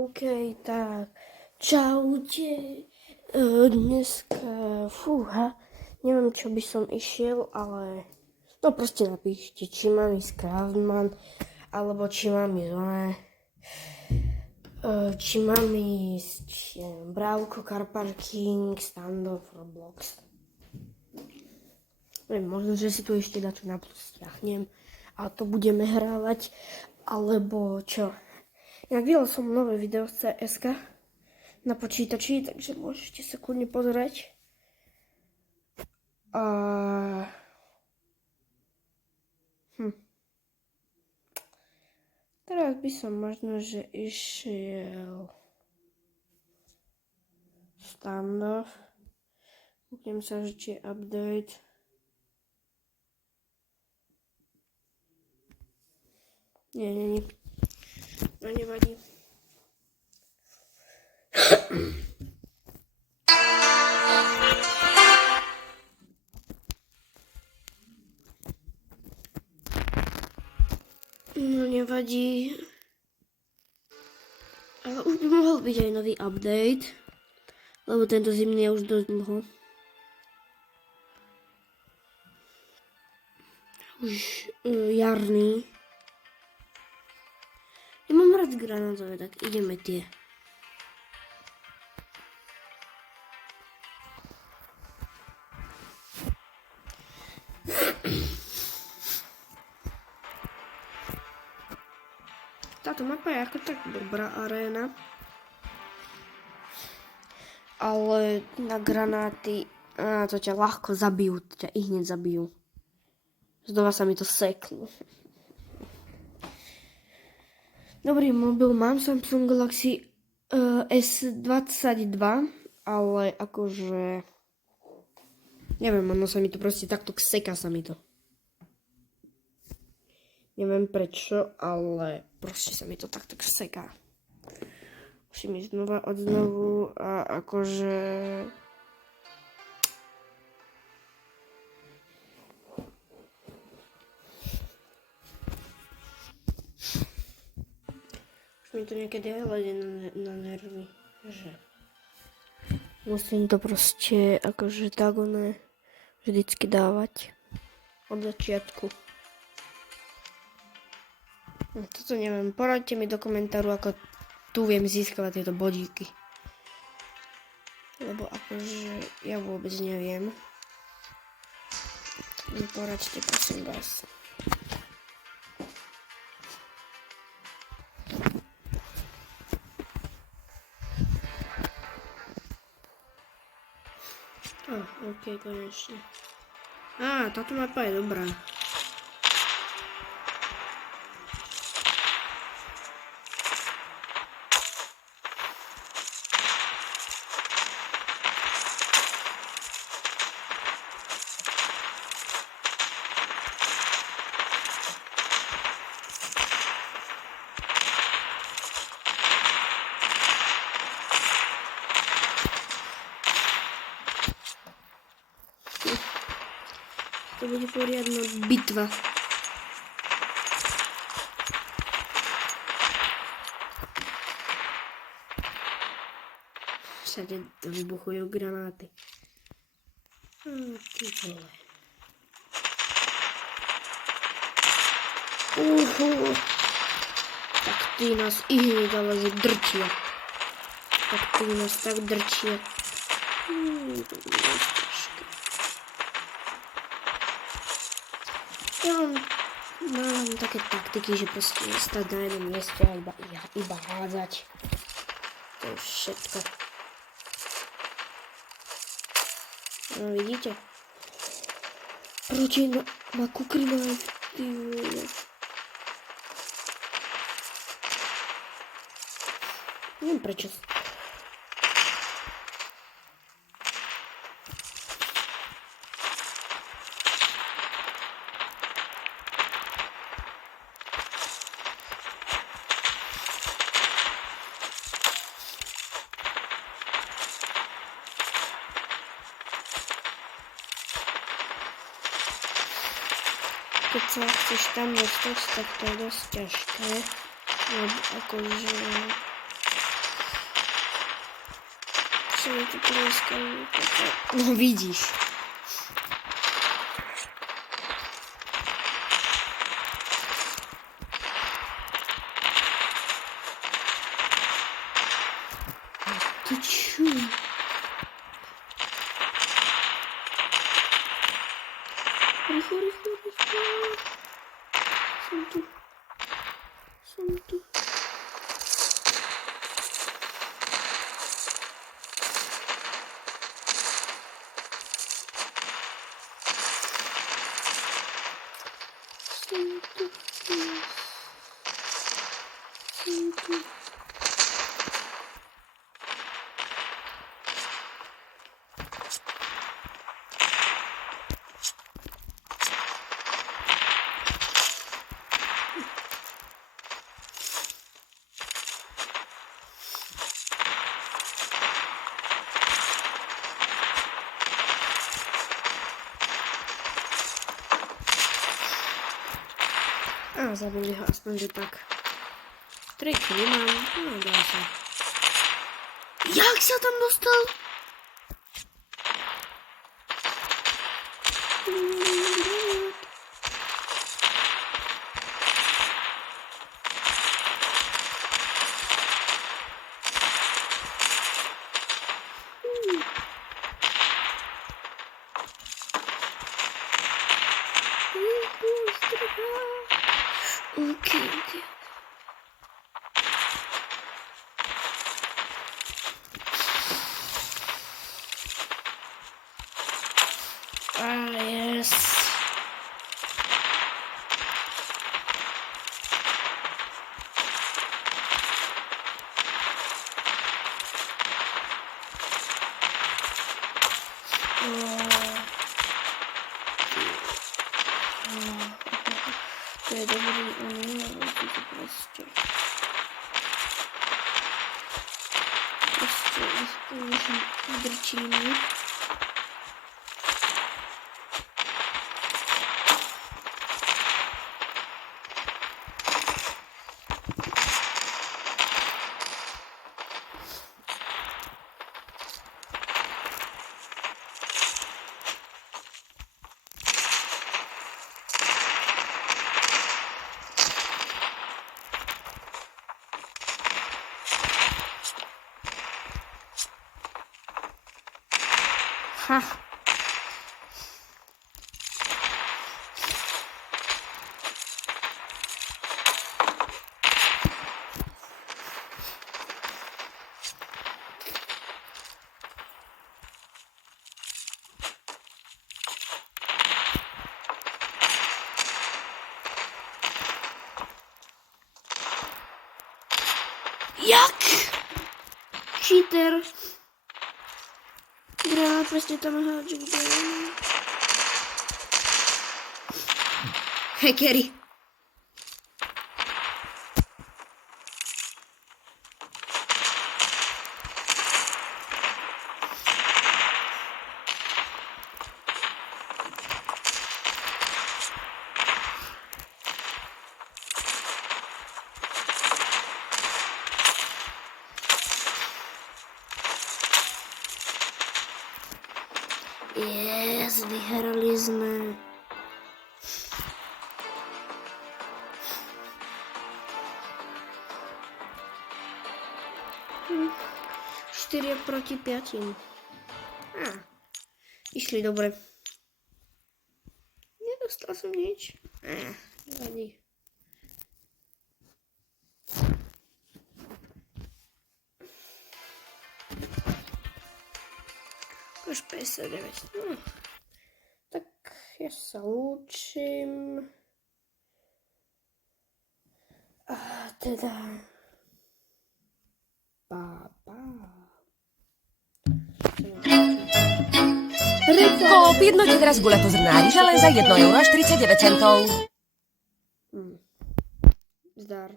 OK, tak čaute. Dneska, fúha, neviem, čo by som išiel, ale no proste napíšte, či mám ísť Craftman, alebo či mám ísť či mám ísť Bravko, Car Parking, Standoff, Roblox. Neviem, možno, že si tu ešte dačo na plus stiahnem a to budeme hrávať, alebo čo. Ja videl som nové video z CSK na počítači, takže môžete sa kľudne pozrieť. Teraz by som možno, že išiel Standoff. Kúknem sa, že či je update. Nie. No nevadí. No nevadí. Ale už by mohol byť aj nový update. Lebo tento zimný je už dosť dlho. Už jarný. Ja mám rád granátové, tak ideme tie. Táto mapa je ako tak dobrá aréna. Ale na granáty to ťa ľahko zabijú, ťa i hneď zabijú. Znova sa mi to seklo. Dobrý mobil mám, Samsung Galaxy S22, ale akože neviem, ono sa mi to proste takto seká sa mi to. Neviem prečo, ale proste sa mi to takto seká. Musím ísť znova od znovu a akože mi to niekedy aj hľadí na nervy, že musím to proste akože tak vždycky dávať od začiatku. No, toto neviem, poraďte mi do komentáru, ako tu viem získavať tieto bodíky. Lebo akože ja vôbec neviem. Poraďte prosím vás. OK, konečne. Táto mapa je dobrá. To bude poriadna bitva. Všade vybuchujú granáty. Ty vole. Tak ty nás i hneď ale že drčia. Tak ty nás tak drčia. To bude ťažké. Ja mám také taktiky, že proste stať na jednom mieste a iba hádzať. To je všetko. No vidíte? Proti ma kukrináš, ty vole. Neviem prečo. Keď sa chceš tam dostať, tak to je dosť ťažké. Lebo akože se mi to dneska no vidíš. Ty čo? Rýchlo. Som tu. A zabili ho aspoň, že tak. Triky nemám, no dá sa. Jak sa tam dostal? Okay. Ah, yes. To je dobrý, ale to prostě drčíme. Ha. Jak? Cheater. Granát prostě tam hádže udělám. Hackery. Yes, vyhrali jsme. Čtyři proti 5. Išli dobre. Nedostal som nič. Nevadí. Už 59. No. Tak ja sa lúčim. A teda... Kóp jednotek raz guletu zrná železa 1,49 €. Zdar.